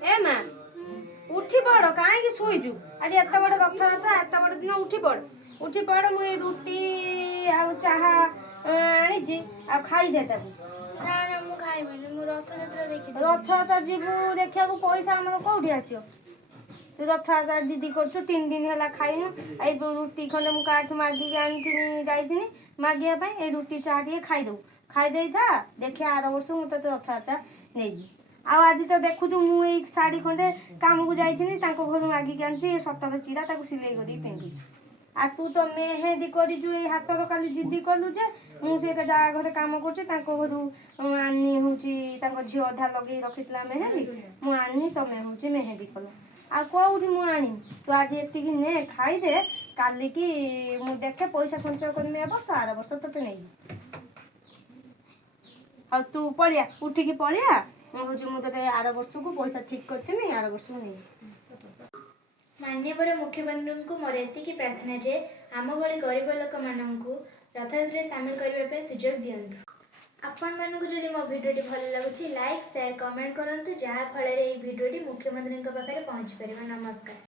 ए माँ उठी पड़ कहीं शुईचु आज एत बड़ रथयात्रा एत बड़ दिन उठी पड़ मुझे रुटी आ चाहा आनी आ खाईदे ना ना मु खाइबिनी मु रथयात्रा देखि रथयात्रा जीवु देखा पैसा आम कौटी आसो तू रथयात्रा जिदी कर 3 दिन है खाइन आई रुटी खंडे मुझे काठ मागिक आनी जाइनी मागिया रुटी चाह टे खाईदे था देखिए आर वर्ष मुझे रथयात्रा नहीं आज तो देखु मुझे शाढ़ी खंडे काम को जाइनी घर मागिक आनी सतर चिरा सिलाई कर पिंधि आ तू तो मेहेदी करू हाथर काली जिदी कलु जे मुझे घर कम कर आनी हूँ झील अधा लगे रखी मेहेदी मुझे तमें हूँ मेहेदी कल आ कौटी मुझे तू आज ये ने खाईदे काली की मु देखे पैसा संचय करमी वर्ष आर वर्ष तो नहीं हाँ तू पलिया उठिकी पलिया हूँ मुझे आर वर्ष को पैसा ठीक करी आर वर्ष को नहीं माननीय मुख्यमंत्री को मोर एतिकी प्रार्थना जे आम भली गरीब लोक मानू रथयात्रा सामिल करने सुजोग दिंतु। आपण मानक जदि मो भिडियोटी भल लगुच लाइक शेयर कमेंट करूँ जहाँफल भिडियोटी मुख्यमंत्री पाखे पहुँची पार। नमस्कार।